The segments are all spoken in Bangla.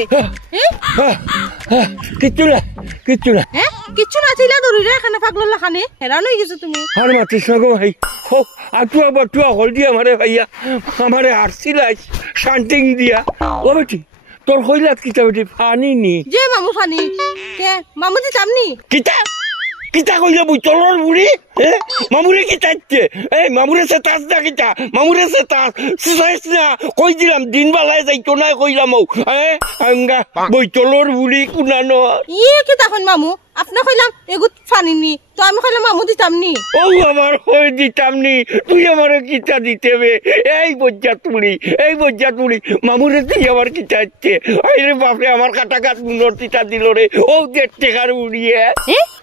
কে কিচ্ছু না কিচ্ছু না হ্যাঁ কিচ্ছু না ছিলা দড়ি রে এখানে পাগল লাখানে হেরান হয়ে গেছো তুমি আর মাতিস না গো ভাই হো আটুয়া বাটুয়া হল দিয়া আমারে ভাইয়া আমারে আরছিলাইস শান্তিং দিয়া ও বেটি তোর হইলাত কিতা বেটি ফানি নি যে মামু ফানি কে মামু দি সামনি কিতা কিতা কইলে বুই চলর বুড়ি মামুরে কিতাচ্ছে এই মামুরে সে তাস না কিতা মামুরে সে তাস সিসাইস না কই দিলাম দিন বেলায় যাইতো না কইলাম ও আঙ্গা বই চলর বুড়ি কুনানো কি তখন মামু আপনি কইলাম এগুত ফানি নি তো আমি কইলাম মামু দিতাম নি ও আমার কই দিতাম নি তুই আমারে কিতা দিতেবে এই বজ্জা তুলি মামুরে তুই আমার কিতাচ্ছে আরে বাপরে আমার কাটা কাট মুনর তিতা দিল রে ও দেড় টাকার উড়িয়ে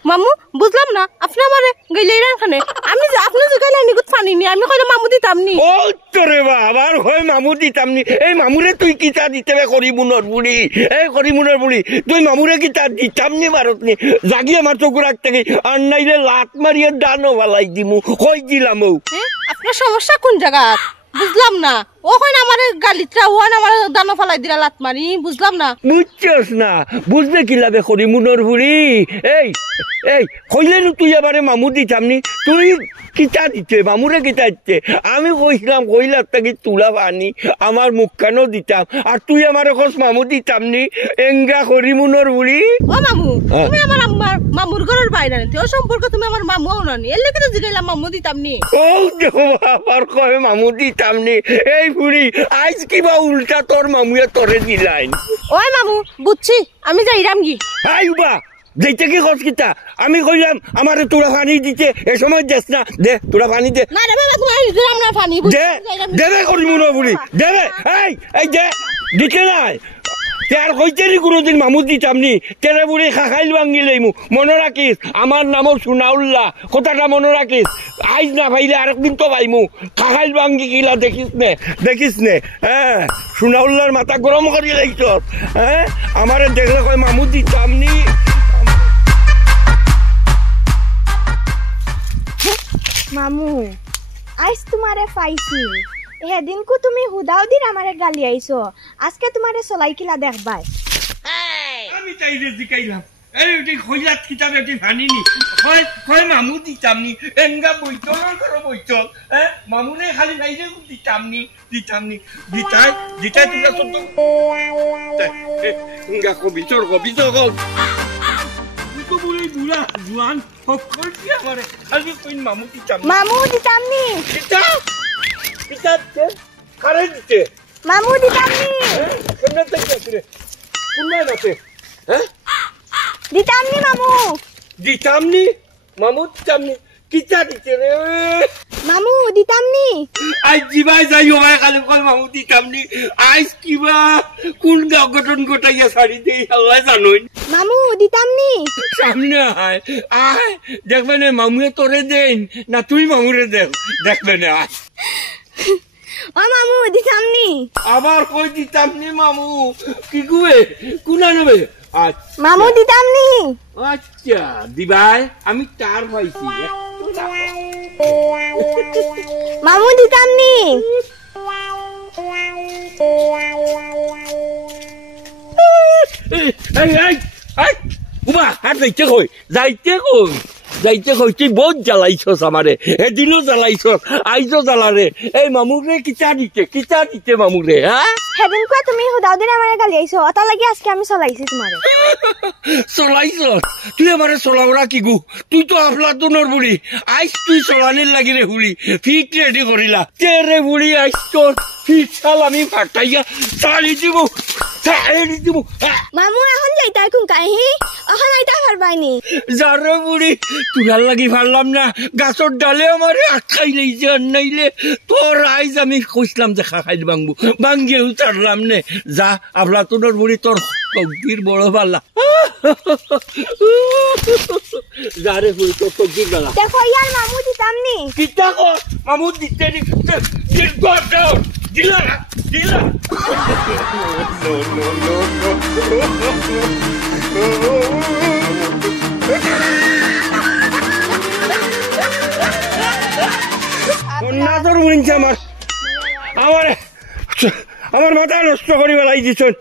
মামু বুঝলাম না আপনি আমারে গইলে এখানে আমি আপনি যে গইলে নিগুত ফানি নি আমি কইলাম মামু দিতাম নি ও তোরে বাবার হয় মামু দিতাম নি এই মামুরে তুই কিতা দিতেবে করি মুনর বুড়ি এই করি মুনর বুড়ি তুই মামুরে কিতা দিতাম নি ভারত নি জাগি আমার চোখ রাখতে আর নাইলে লাত মারিয়ে ডানো বালাই দিমু কই দিলাম ও আপনার সমস্যা কোন জায়গা বুঝলাম না ও কইনা আমার গালিত্রা ওয়ান আমার দানো ফালাই দিরা লাত মারি বুঝলাম না বুঝছস না বুঝবে কি লাভে করি মুনর বুড়ি এই এই কইলে তুই এবারে মামু দিতাম নি তুই কিতা দিতে মামুরে কিতা দিতে আমি কইলাম কইলার তাকে তুলা পানি আমার মুখখানো দিতাম আর তুই আমার খোঁজ মামু দিতাম নি এঙ্গা করি মুনর বুড়ি ও মামু তুমি আমার মামুর ঘরের বাইরে নিতে ও সম্পর্ক তুমি আমার মামু নানি এর লেগে তো জিগাইলাম মামু দিতাম নি ও দেখো আবার কয় মামু দিতাম নি এই বুড়ি আজ কিবা উল্টা তোর মামুয়ে তোরে দিলাইন ওই মামু বুঝছি আমি যাইরাম গি আইবা যেতে কি খোঁজ কিতা আমি কইলাম আমার তোরা পানি দিতে এ সময় দেস না দে তোরা পানি দে না রে বাবা তোমার দিলাম না পানি দে দেবে করি মুনো বুড়ি দেবে এই দে দিতে নাই আর কইতেরি কোনোদিন মামু দিতাম নি তেরে বুড়ি খাখাইল ভাঙ্গি লইমু মনে রাখিস আমার নামও সুনাউল্লাহ কথাটা মনে রাখিস আইজ না ভাইলে আরেকদিন তো ভাইমু খাখাইল ভাঙ্গি কিলা দেখিস নে হ্যাঁ সুনাউল্লার মাথা গরম করি লাইছ হ্যাঁ আমারে দেখলে কয় মামু দিতাম নি মামু আজ তোমারে পাইছি সেদিন কো তুমি হুদাও দিন আমারে গালি আইছো আজকে তোমারে চলাই কিলা দেখবাই আমি চাইলে জিকাইলাম এই কইলাত কিতা বেটি ভানিনি কয় মামু দিতাম নি এঙ্গা বইতল করো বইতল মামুনে খালি নাইলে দিতাম নি দিতাই তোমরা তো এঙ্গা কবিতর তো বলি বুড়া জুয়ান সকল কি আমারে খালি কইন মামু দিতাম নি পিতা কারে দিতে মামু দিতাম নি কেমনে দেখছিস রে কোনটা আছে দিতাম নি মামু দিতাম নি কিতা দিতে রে মামু দিতাম নি আই জিবাই যাই হয় খালি কল মামু দিতাম নি আইস কিবা কোন গঠন গোটাইয়া ছাড়ি দেই আল্লাহ জানোই মামু দিতাম নি সামনে আয় দেখবে না মামুয়ে তোরে দেন না তুই মামুরে দেখবে না ও মামু দিতাম নি আবার কই দিতাম নি মামু কি গুয়ে কোনা নেবে মামু দিতাম নি আচ্ছা দিবাই আমি তার পাইছি মামু দিতাম নি উবা আর যাইতে কই তুই বহুত জ্বালাইছস আমারে এদিনও জ্বালাইছস আইজও জ্বালারে এই মামুরে কিতা দিতে মামুরে হ্যাঁ সেদিন কো তুমি হুদাও দিন আমারে গালি আইছো অতা লাগি আজকে আমি চলাইছি তোমারে চলাইছস তুই আমারে চলাওরা কি গু তুই তো আফলাতুনের বুড়ি আইস তুই চলানির লাগিরে হুলি ফিট রেডি করিলা তেরে বুড়ি আইস তোর ফিট চাল আমি ফাটাইয়া চালি দিব মামু এখন যাইতা কোন কাহি এখন আইতা পারবাইনি যারে বুড়ি তুলার লাগি পারলাম না গাছর ডালে আমারে আটকাই লইছে আর নাইলে তোর আইজ আমি কইছিলাম যে খাখাইল ভাঙ্গিয়ে উতারলাম নে যা আফলাতুনের বুড়ি তোর কবির বড় পাল্লা যারে বুড়ি তোর কবির বালা দেখো ইয়ার মামু দিতাম নি কিতা কো মামু দিতে নি দিলা নাদর বুঝছে আমার আমার মাথা নষ্ট করি বেলাই দিছন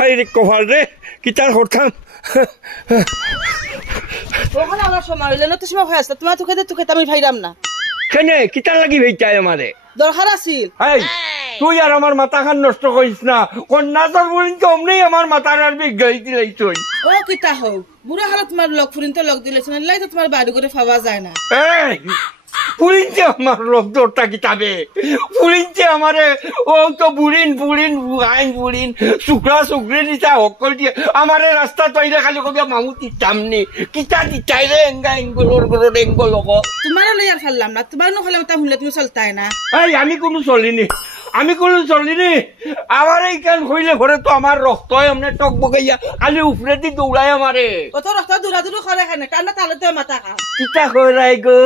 আরে কভার রে কি তার করতাম ওখানে আমার সময় হইলে না তো সময় হয়ে আসছে তোমার তোকে আমি ভাইরাম না কেনে কি তার লাগি ভেইটাই আমারে দরকার আছিল এই তুই আর আমার মাথা খান নষ্ট করিস না কন্যা তোর বলিন তো অমনি আমার মাথার আর বিগাই দিলাই তুই ও কিতা হোক বুড়া হালত তোমার লগ ফুরিন তো লগ দিলেছেন লাই তো তোমার বাড়ি করে পাওয়া যায় না এই পুরিনছে আমার রক্তটা কিতাবে পুরিনছে আমারে ও তো বুড়িন শুক্রা শুক্রি নিতা অকল দিয়ে আমারে রাস্তা তৈরি খালি কবি মামু দিতামনি কিতা দিতাই রে এঙ্গা এঙ্গলোর গরোর এঙ্গল তোমার লই আর ফেললাম না তোমার নো ফেললাম তা হুনলে তুমি চলতাই না এই আমি কোনো চলিনি আমার এইখান হইলে ঘরে তো আমার রক্ত এমনি টক বগাইয়া খালি উপরে দি দৌড়াই আমারে ও তো রক্ত দূরাদূরি করে কেন কান্না তাহলে তো মাথা খা কিতা করাই গো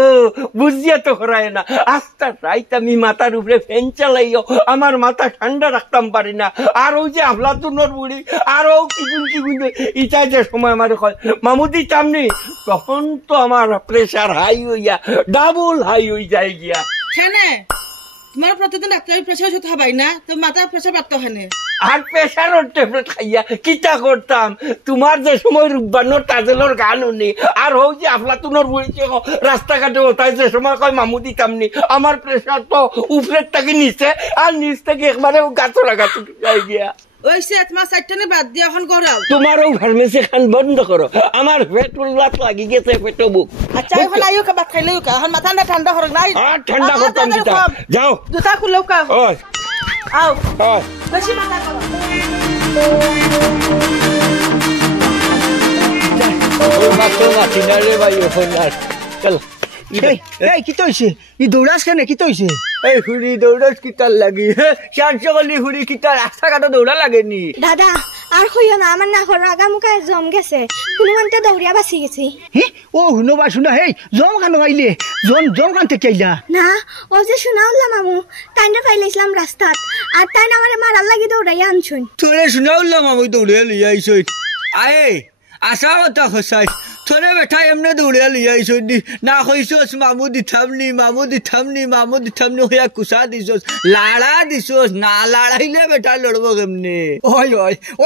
বুঝিয়া তো করায় না আস্তা রাইত আমি মাথার উপরে ফ্যান চালাইও আমার মাথা ঠান্ডা রাখতাম পারি না আর ওই যে আফলাতুনের বুড়ি আর ও কিগুন ইটা যে সময় আমার মামুদি চামনি তখন তো আমার প্রেশার হাই হইয়া ডাবল হাই হয়ে যায় গিয়া কেনে তোমার প্রতিদিন ডাক্তারি প্রেশার ওষুধ খাবাই না তো মাথার প্রেশার বাড়তো হেনে আর প্রেশারের ট্যাবলেট খাইয়া কিতা করতাম তোমার যে সময় রূপবানোর তাজেলর গান উনি আর হোক যে আফলাতুনের বলছে রাস্তাঘাটে ওটাই যে সময় কয় মামু দিতামনি আমার প্রেশার তো উপরের থেকে নিচে আর নিচ থেকে একবারে গাছরা গাছ যাই গিয়া ওই সে তোমার সাইডটানে বাদ দিয়ে এখন গড়াও তোমারও ফার্মেসি খান বন্ধ করো আমার পেট উল্লাত লাগি গেছে পেট বুক আচ্ছা এখন আইও কা ভাত খাইলেও কা এখন মাথা না ঠান্ডা হরক নাই আর ঠান্ডা করতাম দিতা যাও জুতা খুলেও কা ওই আও ওই বেশি মাথা করো ওই মাত্র মাছি না রে ভাই ওখান আর চল এই কি তৈছে ই দৌড়াস কেন কি তৈছে এই হুড়ি দৌড়াস কি তার লাগি চার সকালে হুড়ি কি তার রাস্তাঘাটে দৌড়া লাগেনি দাদা আর হইও না আমার নাকর আগা মুখে জম গেছে কোনো মন্তে দৌড়িয়া বাঁচি গেছি ও শুনো বা শুনো হেই জম খান আইলে জম খান থেকে আইলা না ও যে শুনাউল্লা মামু তাইনে পাইলাইছিলাম রাস্তাত আর তাই আমারে মারার লাগি দৌড়াইয়া আনছুন তোরে শুনাউল্লাম আমি দৌড়ে লিয়ে আইছ আয়ে আশা কথা খসাই তোরে বেটা এমনি দৌড়ে লিয়ে আইছ না কইছস মামু দিথামনি হইয়া কুসা দিছস লাড়া দিছস না লাড়াইলে বেটা লড়বো কেমনে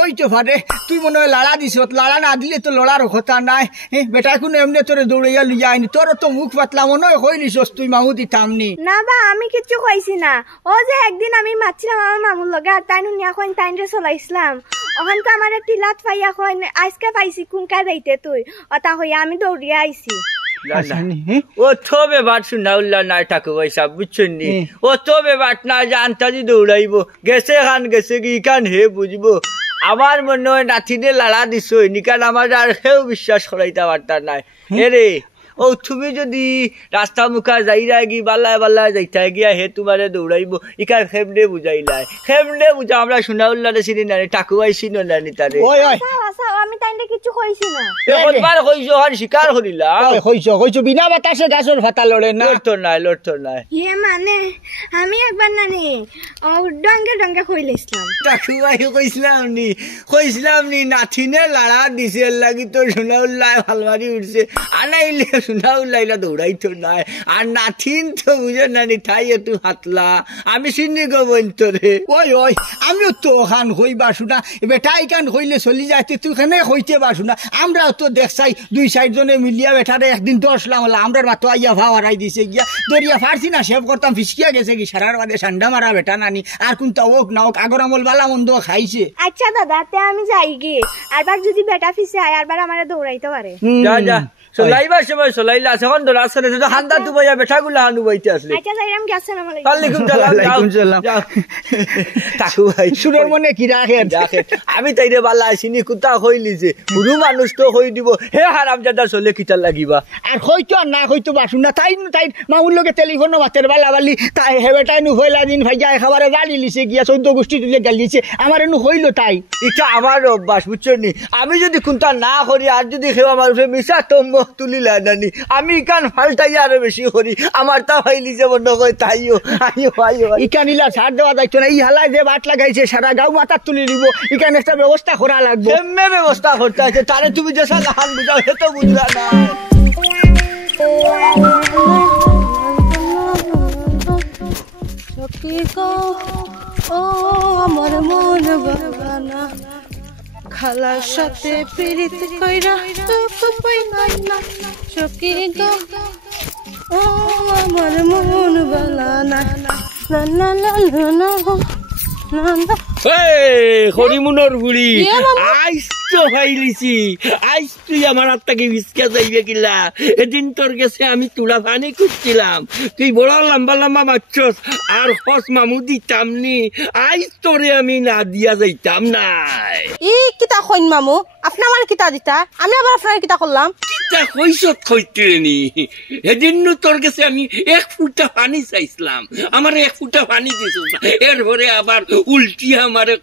ওই তো ফাটে তুই মনে হয় লাড়া দিছ লাড়া না দিলে তো লড়ার কথা নাই বেটা কোন এমনি তোরে দৌড়াইয়া লিয়ে আইনি তোর তো মুখ পাতলা মনে হয় কই নিছস তুই মামু দিথামনি না বা আমি কিচ্ছু কইছি না ও যে একদিন আমি মারছিলাম আমার মামুর লগে আর তাইনু নিয়া কইন তাইনরে চলাইছিলাম ওখান তো আমার টিলাত পাইয়া কইন আজকে পাইছি কোনকা যাইতে তুই অতা হইয়া আমি দৌড়িয়া আইছি ও তো বেবাট শুনাউল্লা নাই ঠাকুর পয়সা বুঝছেন নি ও তো বেবাট না জানতাজি দৌড়াইব গেছে গেছে কান হে বুঝবো আমার মনে হয় নাথিনে লাড়া দিছ নিকান আমার আর কেউ বিশ্বাস করাইতে পারতা নাই রে ও তুমি যদি রাস্তা মুখা যাইরা গি বাল্লায় যাইতা গিয়া হে তোমারে দৌড়াইব ইকার খেমনে বুঝাইলাই খেমনে বুঝা আমরা শুনাউল্লারে চিনি না ঠাকুরাই চিনো না নি তারে আমি তাইনরে কিছু কইছি না একবার কইছো আর স্বীকার করিলা কইছো বিনা বাতাসে গাছর ভাতা লড়ে না লড়তো নাই ইয়ে মানে আমি একবার নানি ও ডঙ্গে কইলাইছিলাম ঠাকুরাই কইছিলাম নি নাথিনে লাড়া দিছে লাগি তো শুনাউল্লাহ ভালবাড়ি উঠছে আনাইলে শুনাউল্লাইলা দৌড়াইতো নাই আর নাথিন তো বুঝে নানি ঠাই একটু হাতলা আমি চিনি গো বইন্তরে ওই আমিও তো ওখান হইবা শুনা বেটা ইকান হইলে চলি যাইতে তুই খানে হইতে পারছু না আমরাও তো দেখছাই 2-4 জনে মিলিয়া বেটারে একদিন 10 লাখ হলা আমরার বাতো আইয়া ভাও হারাই দিছে গিয়া দরিয়া ফারছি না সেভ করতাম ফিসকিয়া গেছে কি সারার বাদে ঠান্ডা মারা বেটা নানি আর কোনটা ওক না ওক আগর আমল বালা মন্দ খাইছে আচ্ছা দাদা তে আমি যাই গে আরবার যদি বেটা ফিসে আয় আরবার আমারে দৌড়াইতে পারে যা চলাইবার সময় চলাইলা এখন তো রাস্তাতে তো হান্দা তুবাইয়া বেটাগুলা হানু বাইতে আসলে আচ্ছা যাইরাম কি আসসালামু আলাইকুম সালাম তাকু ভাই সুরের মনে কি রাখে আমি তাইরে বালা আইছিনি কুতা কইলি যে পুরো মানুষ তো কই দিব হে হারামজাদা চলে কিটা লাগিবা আর হইতো আর না হইতো বাসু না তাই মামুর লগে টেলিফোন বাতের বালা বালি তাই হেবেটাই নু হইলা দিন ভাই যায় খাবারে গাড়ি লিছে গিয়া 14 গোষ্ঠী তুলে গালিছে আমার এনু হইলো তাই এটা আমার অভ্যাস বুঝছো নি আমি যদি কোনটা না করি আর যদি কেউ আমার উপরে মিশা তম্ব তুলিলা নানি আমি কান ফালটাই আরো বেশি করি আমার তা হইলি যে মনে কই তাইও আইও ইকানিলা ছাড় দেওয়া যাইতো না ই হালায় যে বাট লাগাইছে সারা গাঁও মাথা তুলে দিব ইকান একটা ব্যবস্থা করা লাগবে কেমনে ব্যবস্থা করতে আছে তারে তুমি যে সালা হান বুঝাও হে তো বুঝলা না সখী গো ও খালার সাথে পীড়িত কইরা সুখ পাইলাম না সখী গো ও আমার মন বালা না না না না না না না হরিমুনর বুড়ি এ মামু। আইস তো ফাইলিছি আইস তুই আমার হাত থেকে বিস্কা যাইবে কিলা এদিন তোর কাছে আমি তুলা পানি করছিলাম তুই বড় লম্বা লম্বা মারছস আর হস মামু দিতাম নি আইস তোরে আমি না দিয়া যাইতাম নাই ই কিতা কইন মামু আপনি আমার কিতা দিতা আমি আবার আপনার কিতা করলাম কিতা কইছত কইতে নি এদিন তোর কাছে আমি 1 ফুটা পানি চাইছিলাম আমার 1 ফুটা পানি দিছিস না এরপরে আবার উল্টি আমারে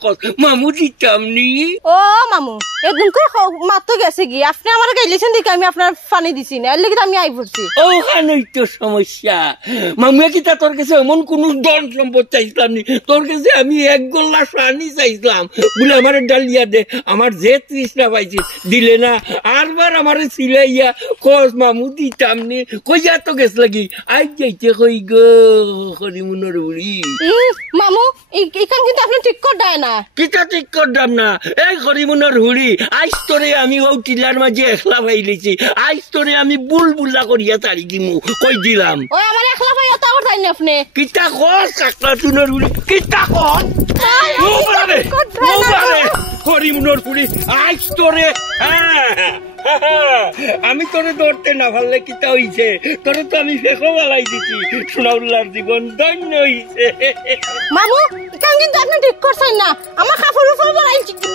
মামু দিতাম নি ও মামু এদিন করে মাত্র গেছে কি আপনি আমার গাইলেছেন দেখে আমি আপনার পানি দিছি না এর লেগে আমি আই পড়ছি ওখানেই তো সমস্যা মামু কিতা তোর কাছে এমন কোন ধন সম্পদ চাইছিলাম নি তোর কাছে আমি 1 গোল্লা পানি চাইছিলাম বলে আমার ডালিয়া দে আমার যে তৃষ্ণা পাইছি দিলে না আরবার আমার সিলাইয়া কস মামু দিতাম নি কইয়া তো গেছ লাগি আই যাইতে কই গো হরিমুনর বুড়ি মামু এইখান কিন্তু আপনি ঠিক করে দেয় না কিতা ঠিক করতাম না এই হরিমুনর হুড়ি আইস তোরে আমি ও টিলার মাঝে একলা পাইলেছি আইস তোরে আমি বুলবুলা করিয়া তাড়ি দিমু কই দিলাম ওই আমার একলা ভাই তা করে দেয় না আপনি কিতা কস কাকলা তুনর হুড়ি কিতা কস আই, ও বারে ঠিক করে ও দেয় না। বারে হরিমুনর হুড়ি আইস তোরে আমি তোরে ধরতে না পারলে কিতা হইছে তোরে তো আমি ফেকো বালাই দিছি সোনাউল্লার জীবন ধন্য হইছে মামু এখান কিন্তু আপনি ঠিক করছেন না আমার কাপড় উপর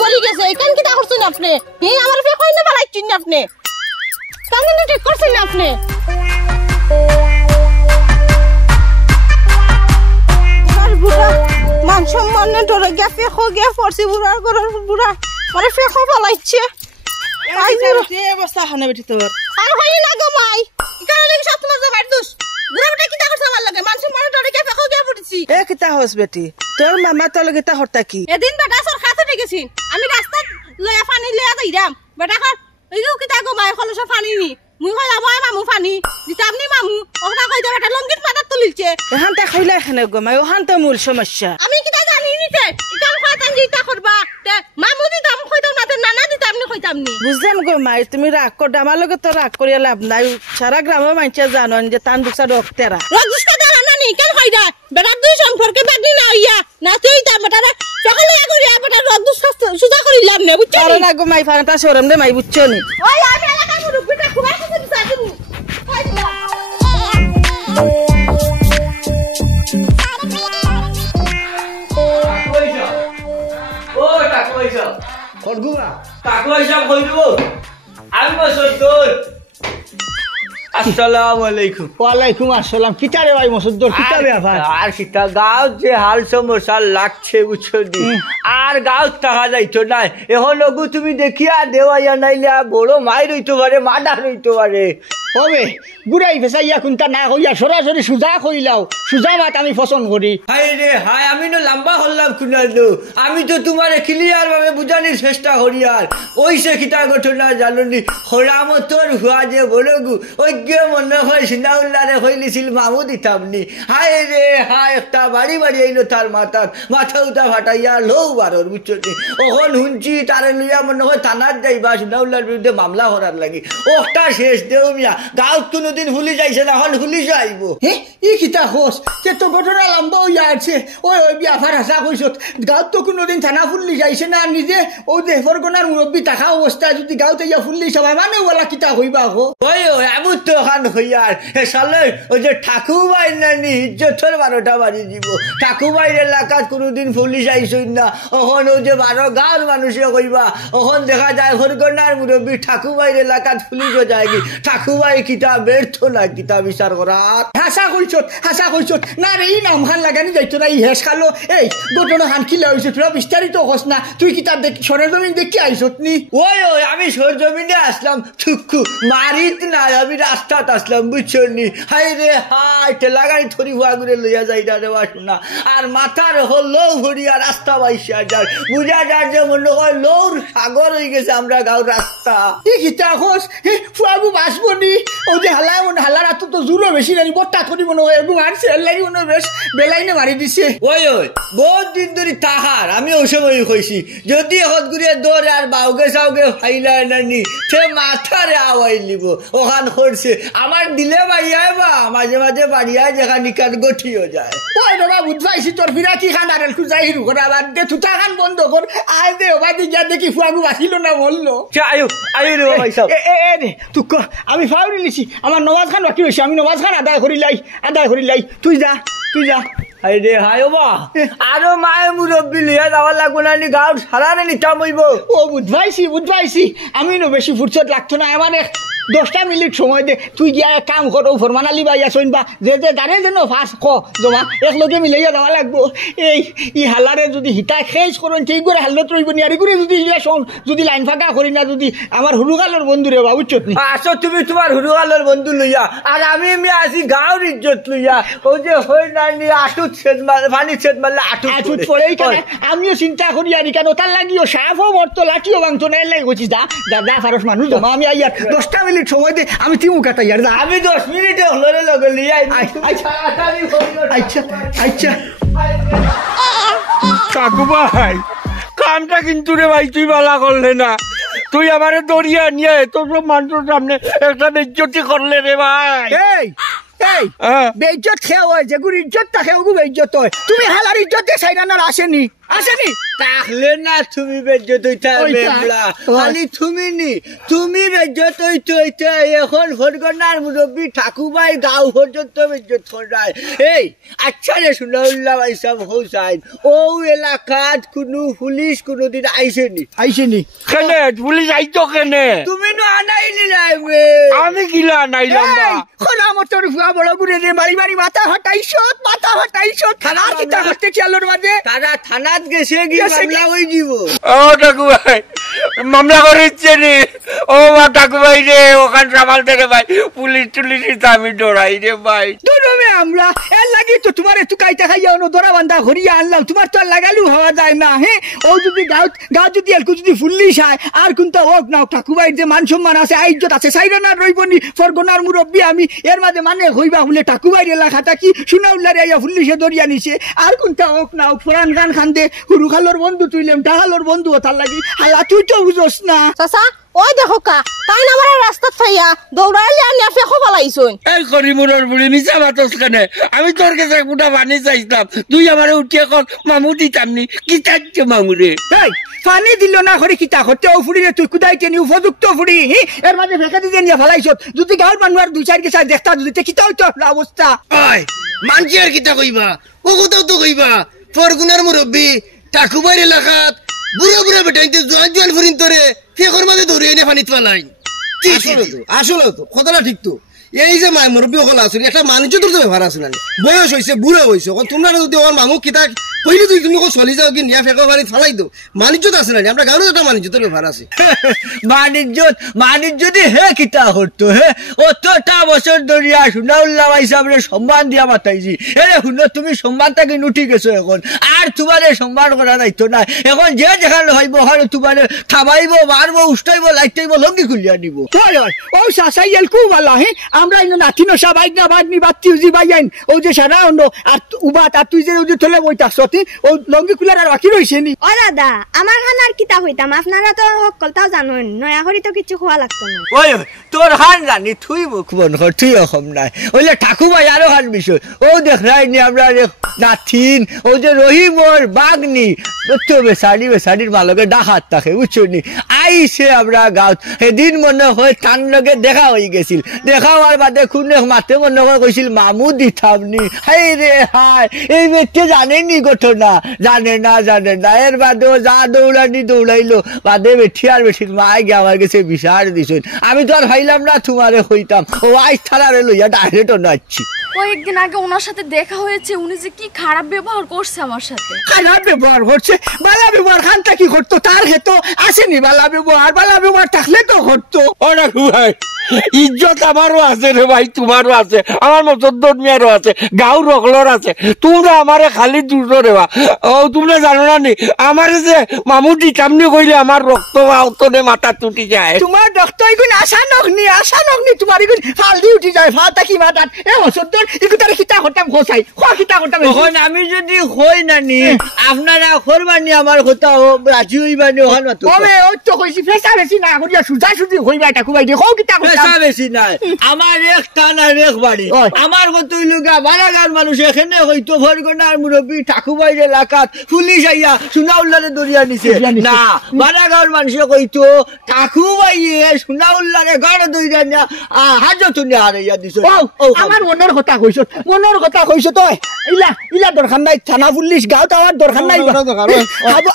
বলি গেছে এখান কি তা করছেন আপনি এই আমার ফে কই না বাড়াইছেন না আপনি এখান কিন্তু ঠিক করছেন না আপনি বুড়া মান সম্মানে ধরে গেছে খো গে ফরসি বুড়া করার বুড়া মানে ফে খো বালাইছে আই যে অবস্থা হনে বেটি তোর আর হই না গো মাই এখানে লাগি সব তোমার যাবার দোষ বুড়া বেটা কি তা করছ আমার লাগে মান সম্মানে ধরে গে ফে খো গে পড়ছি এ কিতা হস বেটি তোর মামা তোর গীতা হরতা কি এদিন বেটা সর খাতে গেছি আমি রাস্তাত লয়া পানি লয়া যাইরাম বেটা কর এইও কিতা গো মাই খলস পানি নি মুই কইলা মই মামু পানি দিতামনি মামু ওটা কই দে বেটা লঙ্গিত পাতাত তুলিলছে এখান তা খাইলে এখানে গমাই ওখান তো মূল সমস্যা আমি কিতা জানি নিতে ইকান খাতাম জিতা করবা তে মামু দিতাম কইতাম না তে নানা দিতামনি কইতামনি বুঝলাম গমাই তুমি রাগ কর আমার লগে তো রাগ করিয়া লাভ নাই সারা গ্রামের মানুষে জানন যে তান বুকসা ডক্তেরা রগিস্তা দা নানি ইকান কইদা বেটা দুই সম্পর্কে বাগনি না হইয়া না তুই তা বেটা সকালে করি বেটা রগদুস সুজা করিলাম না বুঝছ কারণ না গমাই ফানটা সরম দে মাই বুঝছো নি ওই আমি এলাকা মুরব্বিটা খুব আসছে দিছা দিমু কইলা ও টাকা পয়সা খড়গুয়া টাকা পয়সা কই দিব আমি বসত তোর আসসালামু আলাইকুম ওয়ালাইকুম আসসালাম কিতা রে ভাই মসুদ্দর কিতা ব্যাপার আর সেটা গাঁও যে হাল সমস্যা লাগছে বুঝছো দি আর গাঁও টাকা যাইতো না এখন লগু তুমি দেখিয়া দেওয়াইয়া নাইলে বড় মাই রইতে পারে মাডা রইতে পারে হবে বুড়াই ফেসাইয়া কোনটা না হইয়া সরাসরি সুজা কইলাও সুজা মাত আমি পছন্দ করি হাই রে হাই আমি না লম্বা হল্লাম কুনালো আমি তো তোমার ক্লিয়ার ভাবে বুঝানোর চেষ্টা করি আর ওই সে কিতা ঘটনা জানি হরামতর হুয়া যে বড়গু ওই গে মনে হয় সিনাউল্লারে হইলিছিল মামু দিতামনি হাই রে হাই একটা বাড়ি বাড়ি আইলো তার মাথা উঠা ফাটাইয়া লৌ বারর বুঝছো ওখন শুনছি তারে লইয়া মনে হয় থানার যাইবা সিনাউল্লার বিরুদ্ধে মামলা করার লাগি ওটা শেষ দেও মিয়া গাঁৱত কোনোদিন ভুলি যাইছে না হন ভুলি যাইব হে ই কিতা হোস যে তো ঘটনা লম্বা হইয়া আছে ওই ওই বিয়াফার হাসা কইছত গাঁৱত তো কোনোদিন থানা ফুললি যাইছে না নিজে ও দেহরগনার মুরব্বী থাকা অবস্থায় যদি গাঁৱত ইয়া ফুললি সবা মানে ওলা কিতা হইবা হো ওই ওই এমন তো খান হইয়ার হে সালে ওই যে ঠাকুরবাই নানি ইজ্জতর 12টা বাড়ি দিব ঠাকুরবাইর এলাকাত কোনোদিন পুলিশ আইসই না ওখন ওই যে 12 গাঁৱৰ মানুষে কইবা ওখন দেখা যায় হরগনার মুরব্বী ঠাকুরবাইর এলাকাত পুলিশও যায় কি ঠাকুরবাই কিতা ব্যর্থ না কিতা বিচার করার হাসা কইছত না রে ই নাম খান লাগানি যাইতো না ই হেস খালো এই ঘটনা খান খিলা হইছে তোরা বিস্তারিত হস না তুই কিতা দেখ সরেজমিন দেখি আইছত নি ওই ওই আমি সরজমিনে আসলাম থুকু মারিত না আমি রাস্তা রাস্তাত আসলাম বুঝছেন নি হাই রে হাই ঠেলা গাড়ি থরি হুয়া করে লইয়া যাই না রে বাসুনা আর মাথার হল লৌ ভরিয়া রাস্তা বাইসা যার বুঝা যার যে মনে হয় লৌর সাগর হয়ে গেছে আমরা গাঁও রাস্তা কিতা খোঁজ ফুয়াবু বাঁচবো নি ও যে হালার হাত তো জোরও বেশি নানি বট্টা থরি মনে হয় এবং আর সেল লাগি মনে বেশ বেলাইনে মারি দিছে ওই বহুত দিন ধরে তাহার আমি ওই সময় কইছি যদি হত ঘুরিয়ে দৌড়ে আর বাউগে সাউগে ফাইলা নানি সে মাথারে আওয়াই লিব ওখান করছে আমার দিলে বাড়িয়ায় বা মাঝে মাঝে বাড়িয়ায় যেখান নিকান গঠিও যায় ওই বাবা বুঝবাইছি তোর ফিরা কি খান আর খুঁজাই হিরু করে আবার দে তুতা খান বন্ধ কর আয় দে ওবা দিকে দেখি ফুয়াবু বাঁচিল না বললো আয়ু আয়ু রে ভাই সাহেব রে তুই আমি ফাউরি লিছি আমার নমাজ খান বাকি রয়েছে আমি নমাজ খান আদায় করি লাই তুই যা হাই রে হাই বা আরো মায়ে মুরব্বী লিয়া যাওয়া লাগবো না নি গাঁও সারারে নিতাম হইব ও বুঝবাইছি আমি বেশি ফুরসত লাগতো না আমার 10 মিনিট সময় দে তুই গিয়া কাম করো ফরমানালি বাইয়া শুনবা যে দাঁড়ে যেন ফার্স্ট ক জমা একলগে মিলাইয়া যাওয়া লাগবো এই হালারে যদি হিতা খেজ করুন ঠিক করে হালত রইব নি আর করে যদি যদি লাইন ফাঁকা করি না যদি আমার হুরুগালোর বন্ধু রে বাবু চট নি আসো তুমি তোমার হুরুগালোর বন্ধু লইয়া আর আমি আসি গাঁওর ইজ্জত লইয়া ও যে হই নানি আটুত ছেদ মারলে পানি ছেদ মারলে আটুত পড়েই কেন আমিও চিন্তা করি আর কেন তার লাগিও সাফও মরতো লাঠিও ভাঙতো না এলাই গেছিস যা ফারস মানুষ জমা আমি আইয়ার 10 মিনিট সময় দে আমি তিমু কাটাই আর আমি 10 মিনিটে হলরে লগে লিয়া আচ্ছা কাকু ভাই কামটা কিন্তু রে ভাই তুই বালা করলে না তুই আমারে দরিয়া নিয়ে তোর সব মানুষের সামনে একটা বেজ্জতি করলে রে ভাই বেইজ্জত খেয়ে হয় যেগুলো ইজ্জতটা খেয়ে ওগুলো বেইজ্জত হয় তুমি হালার ইজ্জত দিয়ে সাইরানার আসেনি তাহলে না তুমি বেজ্জত হইতে মেমলা খালি তুমি বেজ্জত হইতে এখন ফরগনার মুরব্বী ঠাকুরবাই গাঁও পর্যন্ত বেজ্জত করায় এই আচ্ছা রে সুনাউল্লাহ ভাই সাহেব হোসাইন ও এলাকাত কোনো পুলিশ কোনোদিন আইসেনি কেনে পুলিশ আইতো কেনে তুমি না আনাইলি না আমি কিলা আনাইলাম বা খোলা মতর ফুয়া বড় গুড়ে রে বাড়ি মাথা হটাইছত থানা কিতা করতে চালোর মাঝে তারা থানাত গেছে কি মামলা হই দিব ও ঠাকুর ভাই মামলা করেছে রে ও মা ঠাকুর ভাই রে ওখান সামাল থেকে ভাই পুলিশ আমি ডরাই রে ভাই দুরমে আমরা এর লাগি তো তোমার একটু কাইটা খাইয়া অন্য দরা বান্ধা ঘুরিয়া আনলাম তোমার তো লাগালু হওয়া যায় না হ্যাঁ ও যদি গাঁও যদি এলকু যদি ফুল্লিশ হয় আর কোনটা হোক না ঠাকুর ভাইয়ের যে মান সম্মান আছে আইজ্জত আছে সাইরানার রইবনি ফরগনার মুরব্বী আমি এর মাঝে মানে হইবা বলে ঠাকুর ভাইয়ের এলাকাটা কি সুনাউল্লারে আইয়া ফুল্লিশে দরিয়া নিছে আর কোনটা হোক না ফোরান গান খান্দে হুরু খালোর বন্ধু তুইলেম টাহালোর বন্ধু তার লাগি হালা তুই তো বুঝোস না চাচা ওই দেখো কা তাই না আমার রাস্তাত ফাইয়া দৌড়াইলে আর নেফে খো বলাইছুন এই করিমুরের বুড়ি মিছা বাতস কেনে আমি তোর কাছে ফুটা পানি চাইছিলাম তুই আমারে উঠিয়ে কর মামু দিতামনি কি চাইছে মামুরে এই পানি দিল না করে কিতা করতে ও ফুড়ি তুই কুদাইতে নি উপযুক্ত ফুড়ি এর মাঝে ফেকা দিয়ে নিয়ে ফেলাইছ যদি গাঁর মানুষ আর 2-4 গেছা দেখতা যদি কিতা হইতো অবস্থা ওই মানছি আর কিতা কইবা ও কোথাও তো কইবা ফরগুনার মুরব্বী ঠাকুরবাড়ির এলাকাত বুড়া বেটাইতে জোয়ান ফুরিন তোরে ফেকর মাঝে ধরে এনে পানিত পালাই আসলে তো কথাটা ঠিক তো এই যে মায় মুরব্বী হল আসলে একটা মানুষের তো ব্যাপার আছে না বয়স হয়েছে বুড়া হয়েছে তোমরা যদি আমার মামু কিতা কইলে তুমি চলি যাও কি নিয়া ফেকর পানিত ফালাই দো মানিজ্যত আছে না আমরা গাঁও একটা মানিজ্যতের ব্যাপার আছে মানিজ্যতি হে কিতা করতো হে অতটা বছর ধরিয়া সুনাউল্লাহ ভাই সাহেবের সম্মান দিয়া মাতাইছি এরে শুনো তুমি সম্মানটাকে উঠি গেছো এখন আর তোমার সম্মান করা দায়িত্ব নাই এখন যে যেখানে হইব ওখানে তোমার থামাইব মারবো উষ্টাইব লাইটাইব লঙ্গি খুলিয়া নিব ও শাসাই এলকু বালা হে আমরা ইনো নাতি নসা বাইক না বাদনি বাতি উজি বাইন ও যে সারা অন্য আর উবাত আর তুই যে ওই থলে বইতাছতি ও লঙ্গি খুলার আর বাকি রইছে নি ও দাদা আমার খান আর কিতা হইতাম আপনারা তো সকলটাও জানেন নয়া করি তো কিছু খোয়া লাগতো না ওই তোর হান জানি তুই মুখ বন কর তুই অসম নাই ওইলে ঠাকুর ভাই আরো হান বিষয় ও দেখ রাইনি আমরা নাথিন ও যে রহিমর বাগনি তো বেসাড়ির মালকে ডাকাত থাকে বুঝছো নি আইসে আমরা গাঁত সেদিন মনে হয় তার লগে দেখা হয়ে গেছিল দেখা হওয়ার বাদে খুনে মাতে মনে হয় কইছিল মামু দিতামনি হাই রে হাই এই ব্যক্তি জানেনি ঘটনা জানে না এর বাদে যা দৌড়াইলো বাদে বেঠির মায় গিয়ে আমার কাছে বিচার দিছেন আমি তো আর ভাইলাম না তোমারে হইতাম ও আইস থানারে লইয়া ডাইরেক্ট নাচ্ছি কয়েকদিন আগে ওনার সাথে দেখা হয়েছে উনি যে কি খারাপ ব্যবহার করছে আমার সাথে খারাপ ব্যবহার করছে বালা ব্যবহার খানটা কি করতো তার হেতো আসেনি বালা ব্যবহার থাকলে তো করতো ও ঠাকুর ভাই ইজ্জত আমারও আছে রে ভাই, তোমারও আছে, আমার মসদ্দর মিয়ারও আছে, গাঁও রকলর আছে। তোমরা আমারে খালি দুটো রেবা। ও তোমরা জানো না নি আমারে যে মামুর দিতামনি কইলে আমার রক্ত আউতনে মাথা তুটি যায়। তোমার রক্ত এগুন আসানক নি তোমার এগুন ফাল দি উঠি যায়, ফাল তাকি মাতাত এ হসদ্দর এগু তারে খিতা করতাম খোসাই খোয়া খিতা করতাম। তখন আমি যদি হই নানি আপনারা করবানি আমার কথা রাজি হইবানি ওখান মাতো ওবে ও তো কইছি ফেসা বেশি না করিয়া সুজা সুজি হইবা এটা কুবাই দে খো খিতা করতাম। পেশা বেশি নাই, আমার এক টান আর এক বাড়ি। ওই। আমার কত লুগা বারাগার মানুষ এখানে হয়তো ফরগনার মুরব্বী ঠাকুরবাইর এলাকাত পুলিশ আইয়া সুনাউল্লারে দরিয়া নিছে না, বারাগার মানুষে কইতো ঠাকুরবাইয়ে সুনাউল্লারে গড় দরিয়া নিয়া হাজত নিয়া হারাইয়া দিছে। আমার মনের কথা কইছ তো ইলা দরকার নাই, থানা পুলিশ গাঁও তাওয়ার দরকার নাই।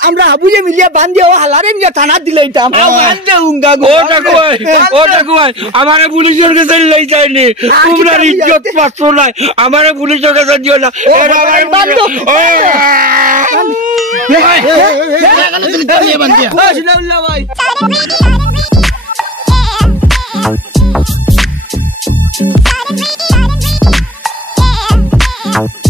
আমরা হাবু যে মিলিয়া বান্ধি ও হালারে নিয়ে থানা দিলে ও ঠাকুমাই আমারে পুলিশের কাছে লই যায়নি, তোমরা ইজ্জত পাচ্ছ না, আমারে পুলিশের কাছে দিও না। সুনাউল্লাহ ভাই Out.